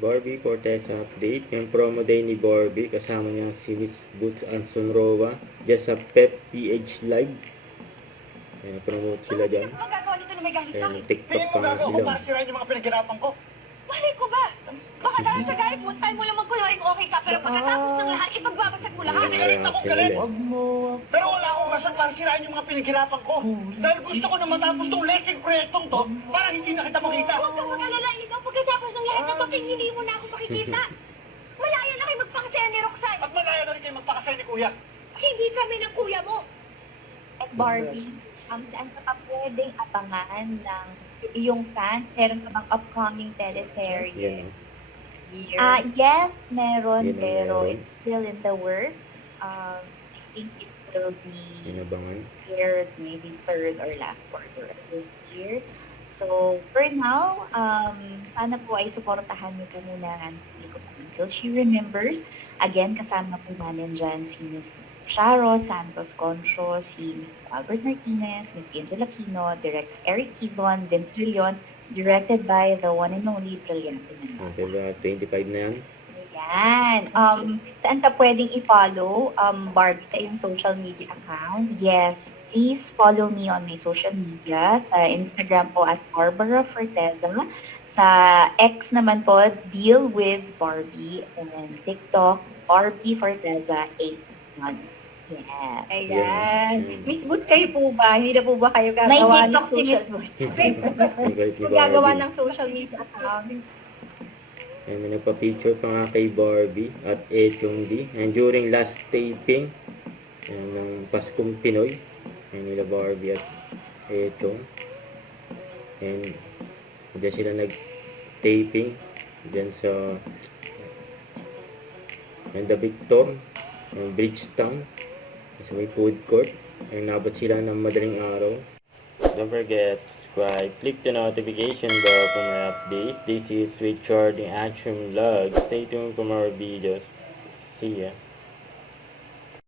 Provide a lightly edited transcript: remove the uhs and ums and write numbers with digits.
Barbie Fortesa update. Yung promo day ni Barbie. Kasama niya si Miss Boots Ansonroa. Just sa Pep PH Live. Ayan, promote sila dyan. Ang gagawa nito na may galit sa akin? TikTok pa nga Ako sila. para sirain yung mga pinaghirapan ko. Malay ko ba? Baka dahil sa galit mo, style mo lang mag-coloring okay ka, pero pagkatapos ng lahat, ipagbabasag mo lahat. Galit ako, galit. Pero wala akong rason para sirain yung mga pinaghirapan ko. Dahil gusto ko na matapos tong electric proyektong to para hindi na kita makita. Huwag kang mag-alala, ikaw pagkatapos ng lahat ng papel, hindi mo na ako makikita. Malaya na kayo magpakasaya ni Roxanne. At malaya na rin kayo magpakasal ni Kuya. Hindi kami ng kuya mo. Barbie, saan ka pa pwedeng abangan ng iyong fans? Meron ka bang upcoming teleserye? Yan. Yes, meron, Yun ang pero meron. it's still in the works. I think it will be Inabangan. aired maybe third or last quarter of this year. So, for now, sana po ay suportahan niyo po muna ang pelikula Until She Remembers. Again, kasama po namin dyan si Miss Charo Santos Concho, si Mr. Albert Martinez, Miss Angela Aquino, Director Eric Quizon, Vince De Leon, directed by the one and only Brillante Mendoza. Diba, 25 na yan. Ayan. Saan ka pwedeng i-follow? Barbie, sa iyong social media account? Yes. Please follow me on my social media. Sa Instagram po at Barbara Forteza. Sa X naman po, Deal with Barbie. And then TikTok, Barbie Forteza 81. Yeah. Ayan. Yan. Miss Boots, kayo po ba? Hindi na po ba kayo May gagawa TikTok ng si social Miss Boots. Kung gagawa ng social media account? Ayan, may nagpa-picture pa nga kay Barbie at Echong D. And during last taping ng Paskong Pinoy, ayan nila Barbie at Echong. And dyan sila nag-taping dyan sa The Victor, yung Bridgetown, sa may food court. Ay nabot sila ng madaling araw. Don't forget, subscribe, click the notification bell for my update. This is Richard in Action Vlog. Stay tuned for more videos. See ya.